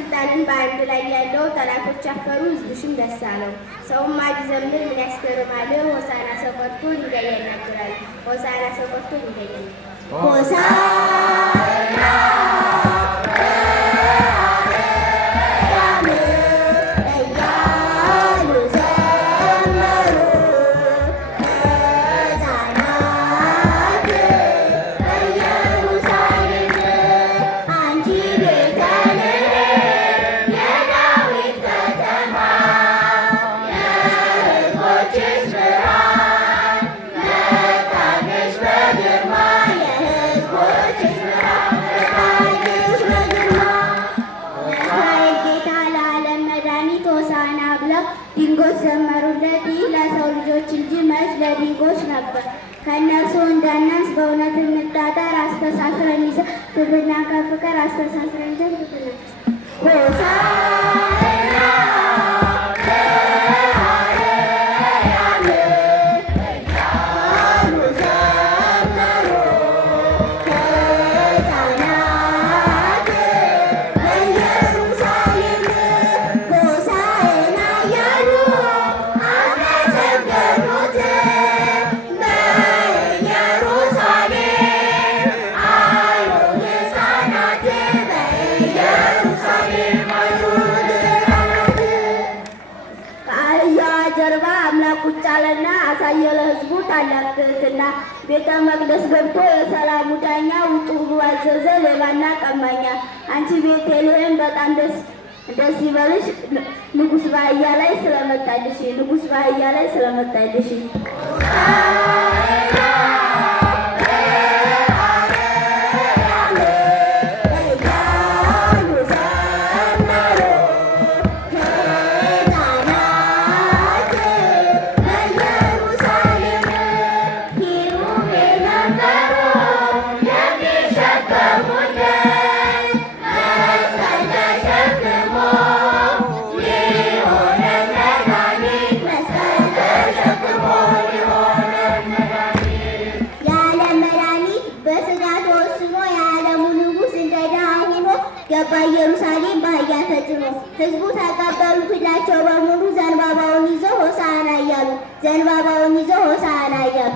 ስልጣንን በአንድ ላይ ያለው ጠላቶች አፈሩ፣ ሕዝብሽም ደስ አለው። ሰውማ ቢዘምር ምን ያስገርማል? ሆሳዕና ሰው ቀርቶ ድንጋይ ያናግራል። ሆሳዕና ሰው ቀርቶ ድንጋይ ያናግራል። ሆሳዕና ድንጎች ዘመሩለት። ይህ ለሰው ልጆች እንጂ መች ለድንጎች ነበር። ከእነርሱ እንዳናንስ በእውነት እንጣጣር። አስተሳስረን ይዘን ፍቅርና ከፍቅር አስተሳስረን ይዘን ጀርባ አምላክ ቁጭ አለና አሳየ ለሕዝቡ ታላቅ ትሕትና። ቤተ መቅደስ ገብቶ የሰላሙ ዳኛ ውጡ ብሎ አዘዘ ሌባና ቀማኛ። አንቺ ቤተልሔም በጣም ደስ ይበልሽ ንጉሥ በአህያ ላይ ስለመጣልሽ፣ ንጉሥ በአህያ ላይ ስለመጣልሽ። ገባ ኢየሩሳሌም በአህያ ተጭኖ። ሕዝቡ ተቀበሉት ሁላቸው በሙሉ ዘንባባውን ይዘው ሆሳዕና እያሉ፣ ዘንባባውን ይዘው ሆሳዕና እያሉ።